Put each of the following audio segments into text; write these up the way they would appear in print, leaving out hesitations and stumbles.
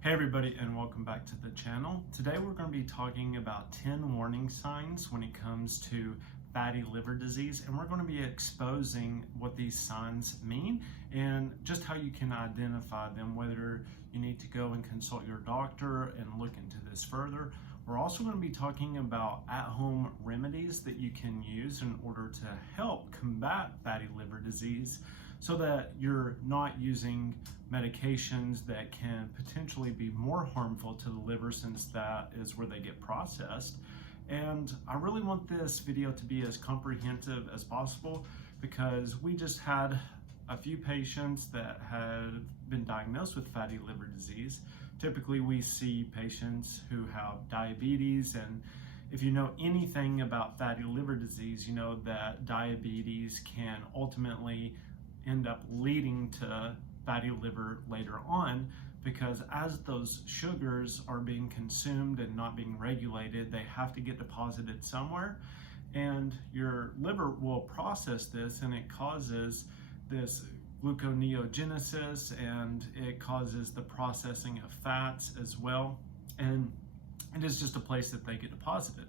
Hey everybody, and welcome back to the channel. Today we're going to be talking about 10 warning signs when it comes to fatty liver disease, and we're going to be exposing what these signs mean and just how you can identify them, whether you need to go and consult your doctor and look into this further. We're also going to be talking about at-home remedies that you can use in order to help combat fatty liver disease, so that you're not using medications that can potentially be more harmful to the liver, since that is where they get processed. And I really want this video to be as comprehensive as possible, because we just had a few patients that had been diagnosed with fatty liver disease. Typically we see patients who have diabetes, and if you know anything about fatty liver disease, you know that diabetes can ultimately end up leading to fatty liver later on, because as those sugars are being consumed and not being regulated, they have to get deposited somewhere, and your liver will process this, and it causes this gluconeogenesis, and it causes the processing of fats as well, and it is just a place that they get deposited.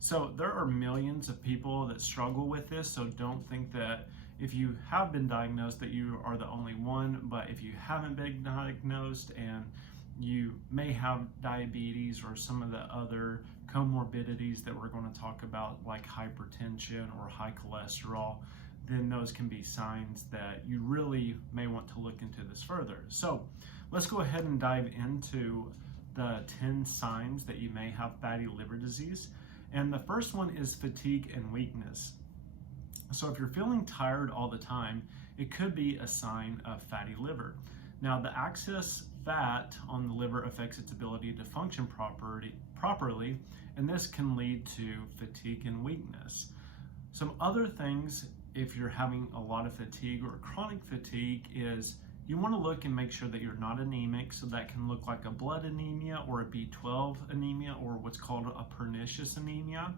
So there are millions of people that struggle with this, so don't think that if you have been diagnosed that you are the only one. But if you haven't been diagnosed and you may have diabetes or some of the other comorbidities that we're going to talk about, like hypertension or high cholesterol, then those can be signs that you really may want to look into this further. So let's go ahead and dive into the 10 signs that you may have fatty liver disease. And the first one is fatigue and weakness. So if you're feeling tired all the time, it could be a sign of fatty liver. Now, the excess fat on the liver affects its ability to function properly, and this can lead to fatigue and weakness. Some other things, if you're having a lot of fatigue or chronic fatigue, is you want to look and make sure that you're not anemic. So that can look like a blood anemia or a B12 anemia, or what's called a pernicious anemia.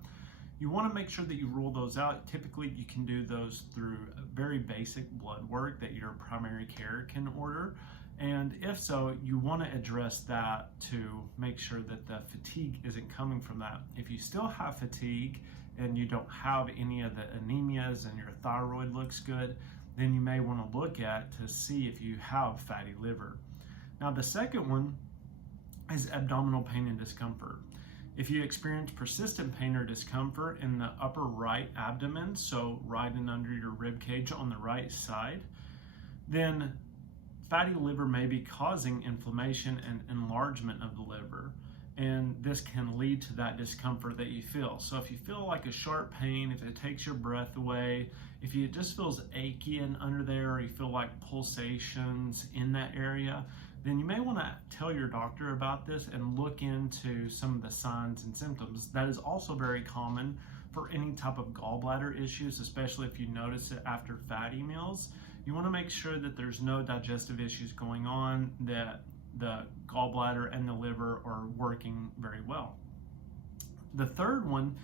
You want to make sure that you rule those out. Typically, you can do those through very basic blood work that your primary care can order. And if so, you want to address that to make sure that the fatigue isn't coming from that. If you still have fatigue and you don't have any of the anemias and your thyroid looks good, then you may want to look at to see if you have fatty liver. Now, the second one is abdominal pain and discomfort. If you experience persistent pain or discomfort in the upper right abdomen, so right and under your rib cage on the right side, then fatty liver may be causing inflammation and enlargement of the liver, and this can lead to that discomfort that you feel. So if you feel like a sharp pain, if it takes your breath away, if it just feels achy and under there, or you feel like pulsations in that area, then you may want to tell your doctor about this and look into some of the signs and symptoms. That is also very common for any type of gallbladder issues, especially if you notice it after fatty meals. You want to make sure that there's no digestive issues going on, that the gallbladder and the liver are working very well. The third one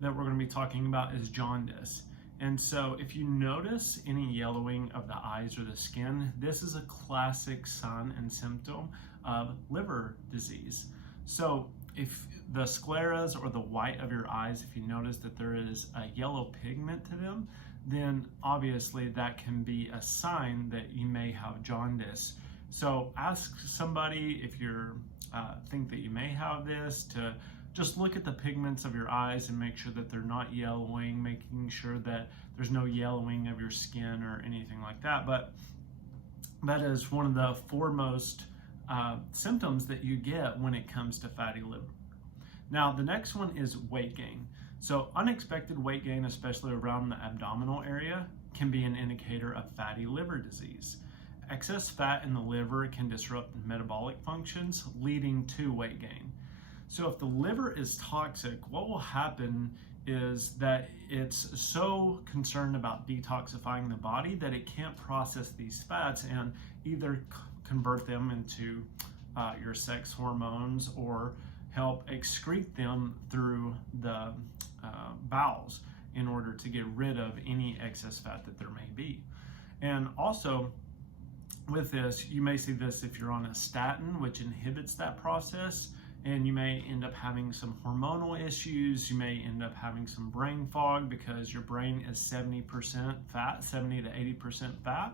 that we're going to be talking about is jaundice. And so if you notice any yellowing of the eyes or the skin, this is a classic sign and symptom of liver disease. So if the scleras, or the white of your eyes, if you notice that there is a yellow pigment to them, then obviously that can be a sign that you may have jaundice. So ask somebody, if you think that you may have this, to just look at the pigments of your eyes and make sure that they're not yellowing, making sure that there's no yellowing of your skin or anything like that. But that is one of the foremost symptoms that you get when it comes to fatty liver. Now, the next one is weight gain. So unexpected weight gain, especially around the abdominal area, can be an indicator of fatty liver disease. Excess fat in the liver can disrupt metabolic functions, leading to weight gain. So if the liver is toxic, what will happen is that it's so concerned about detoxifying the body that it can't process these fats and either convert them into your sex hormones, or help excrete them through the bowels in order to get rid of any excess fat that there may be. And also, with this, you may see this if you're on a statin, which inhibits that process, and you may end up having some hormonal issues. You may end up having some brain fog because your brain is 70% fat, 70 to 80% fat.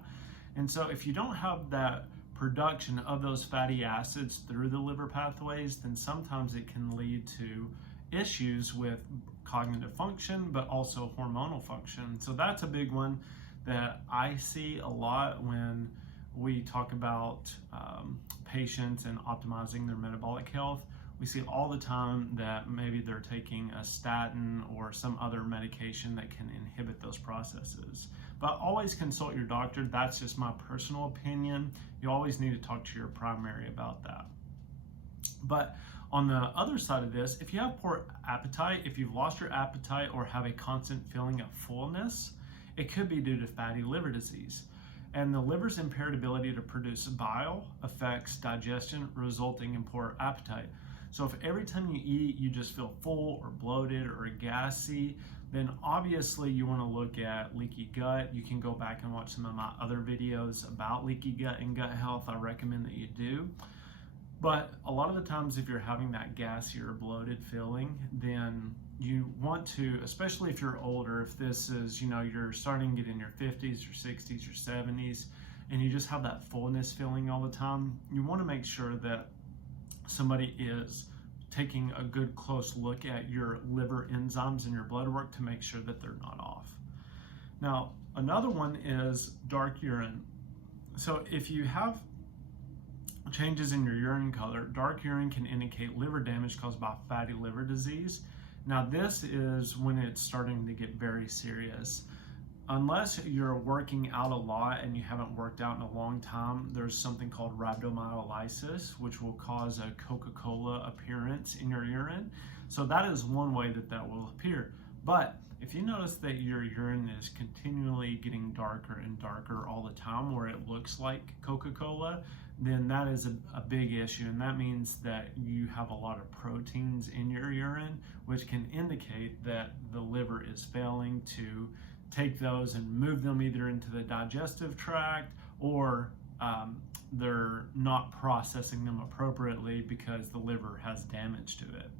And so if you don't have that production of those fatty acids through the liver pathways, then sometimes it can lead to issues with cognitive function, but also hormonal function. So that's a big one that I see a lot when we talk about patients and optimizing their metabolic health. We see all the time that maybe they're taking a statin or some other medication that can inhibit those processes. But always consult your doctor. That's just my personal opinion. You always need to talk to your primary about that. But on the other side of this, if you have poor appetite, if you've lost your appetite or have a constant feeling of fullness, it could be due to fatty liver disease. And the liver's impaired ability to produce bile affects digestion, resulting in poor appetite. So if every time you eat, you just feel full or bloated or gassy, then obviously you want to look at leaky gut. You can go back and watch some of my other videos about leaky gut and gut health. I recommend that you do. But a lot of the times if you're having that gassy or bloated feeling, then you want to, especially if you're older, if this is, you're starting to get in your 50s or 60s or 70s, and you just have that fullness feeling all the time, you want to make sure that somebody is taking a good close look at your liver enzymes and your blood work to make sure that they're not off. Now, another one is dark urine. So if you have changes in your urine color, dark urine can indicate liver damage caused by fatty liver disease. Now this is when it's starting to get very serious. Unless you're working out a lot and you haven't worked out in a long time, there's something called rhabdomyolysis, which will cause a Coca-Cola appearance in your urine. So that is one way that will appear. But if you notice that your urine is continually getting darker and darker all the time, where it looks like Coca-Cola, then that is a big issue, and that means that you have a lot of proteins in your urine, which can indicate that the liver is failing to take those and move them either into the digestive tract, or they're not processing them appropriately because the liver has damage to it.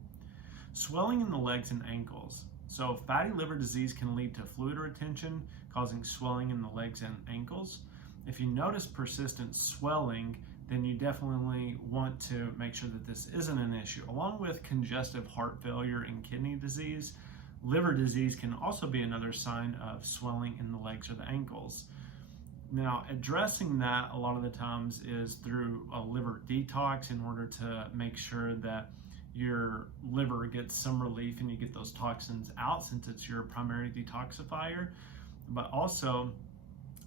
Swelling in the legs and ankles. So fatty liver disease can lead to fluid retention, causing swelling in the legs and ankles. If you notice persistent swelling, then you definitely want to make sure that this isn't an issue. Along with congestive heart failure and kidney disease, liver disease can also be another sign of swelling in the legs or the ankles. Now, addressing that a lot of the times is through a liver detox in order to make sure that your liver gets some relief and you get those toxins out, since it's your primary detoxifier. But also,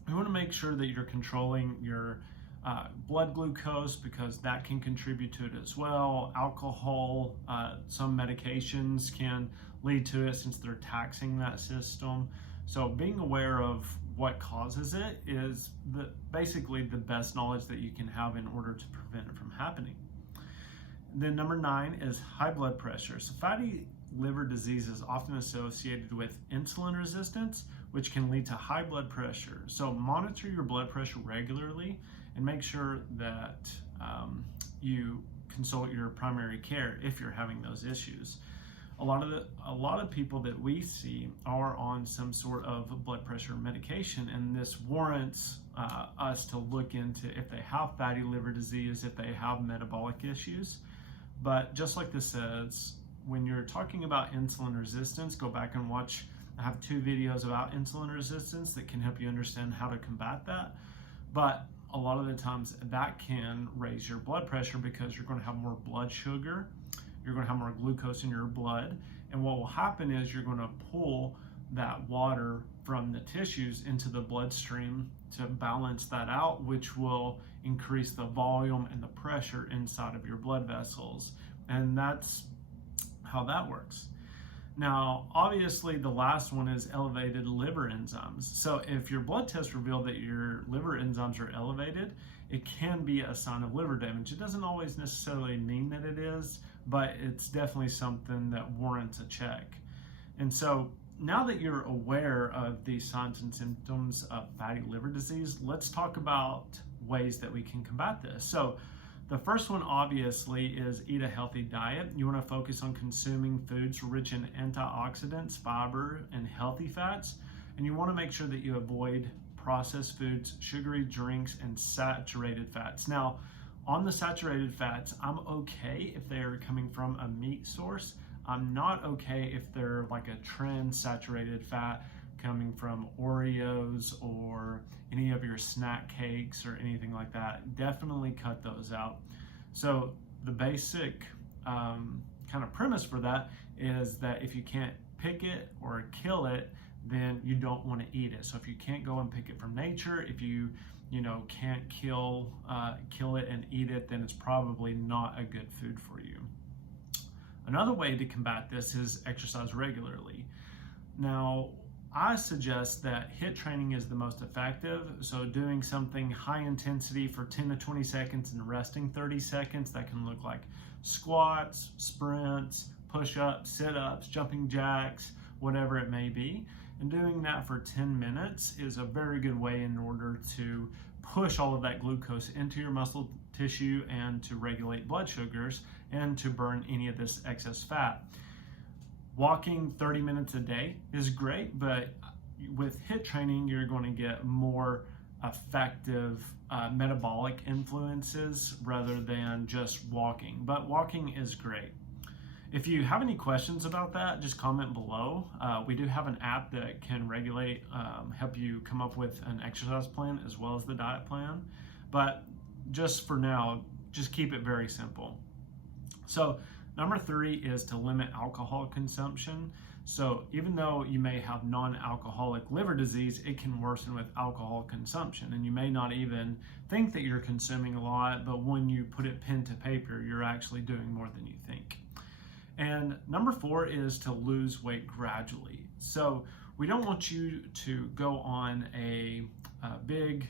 you want to make sure that you're controlling your blood glucose, because that can contribute to it as well. Alcohol, some medications can lead to it since they're taxing that system. So being aware of what causes it is basically the best knowledge that you can have in order to prevent it from happening. Then number 9 is high blood pressure. So fatty liver disease is often associated with insulin resistance, which can lead to high blood pressure. So monitor your blood pressure regularly and make sure that you consult your primary care if you're having those issues. A lot of people that we see are on some sort of blood pressure medication, and this warrants us to look into if they have fatty liver disease, if they have metabolic issues. But just like this says, when you're talking about insulin resistance, go back and watch. I have 2 videos about insulin resistance that can help you understand how to combat that. But a lot of the times that can raise your blood pressure because you're going to have more blood sugar, you're going to have more glucose in your blood, and what will happen is you're going to pull that water from the tissues into the bloodstream to balance that out, which will increase the volume and the pressure inside of your blood vessels. And that's how that works. Now, obviously, the last one is elevated liver enzymes. So if your blood tests reveal that your liver enzymes are elevated, it can be a sign of liver damage. It doesn't always necessarily mean that it is, but it's definitely something that warrants a check. And so now that you're aware of these signs and symptoms of fatty liver disease, let's talk about ways that we can combat this. So the first one obviously is eat a healthy diet. You want to focus on consuming foods rich in antioxidants, fiber, and healthy fats. And you want to make sure that you avoid processed foods, sugary drinks, and saturated fats. Now, on the saturated fats, I'm okay if they're coming from a meat source. I'm not okay if they're like a trans-saturated fat coming from Oreos or any of your snack cakes or anything like that. Definitely cut those out. So the basic kind of premise for that is that if you can't pick it or kill it, then you don't want to eat it. So if you can't go and pick it from nature, if you can't kill it and eat it, then it's probably not a good food for you. Another way to combat this is exercise regularly. Now, I suggest that HIIT training is the most effective. So doing something high intensity for 10 to 20 seconds and resting 30 seconds, that can look like squats, sprints, push-ups, sit-ups, jumping jacks, whatever it may be. And doing that for 10 minutes is a very good way in order to push all of that glucose into your muscle tissue and to regulate blood sugars and to burn any of this excess fat. Walking 30 minutes a day is great, but with HIIT training, you're going to get more effective metabolic influences rather than just walking. But walking is great. If you have any questions about that, just comment below. We do have an app that can regulate, help you come up with an exercise plan as well as the diet plan. But just for now, just keep it very simple. So number 3 is to limit alcohol consumption. So even though you may have non-alcoholic liver disease, it can worsen with alcohol consumption. And you may not even think that you're consuming a lot, but when you put it pen to paper, you're actually doing more than you think. And number 4 is to lose weight gradually. So we don't want you to go on a big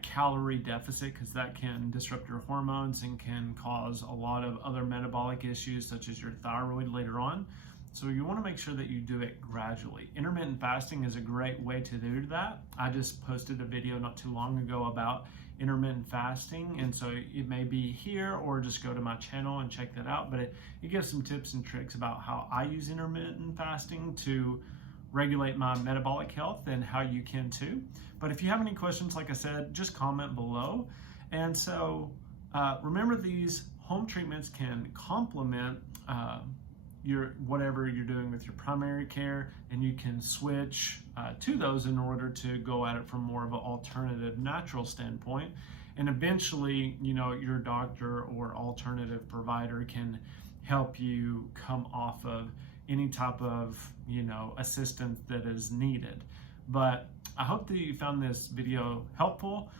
calorie deficit, because that can disrupt your hormones and can cause a lot of other metabolic issues such as your thyroid later on. So you want to make sure that you do it gradually. Intermittent fasting is a great way to do that. I just posted a video not too long ago about intermittent fasting, and so it may be here or just go to my channel and check that out, but it gives some tips and tricks about how I use intermittent fasting to regulate my metabolic health and how you can too. But if you have any questions, like I said, just comment below. And so remember, these home treatments can complement whatever you're doing with your primary care, and you can switch to those in order to go at it from more of an alternative natural standpoint. And eventually, your doctor or alternative provider can help you come off of any type of assistance that is needed. But I hope that you found this video helpful.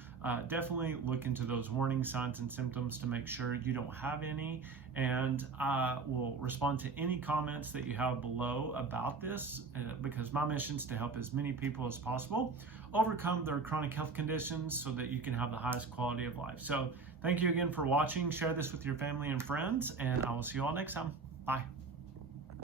Definitely look into those warning signs and symptoms to make sure you don't have any, and I will respond to any comments that you have below about this, because my mission is to help as many people as possible overcome their chronic health conditions so that you can have the highest quality of life. So thank you again for watching. Share this with your family and friends, and I will see you all next time. Bye.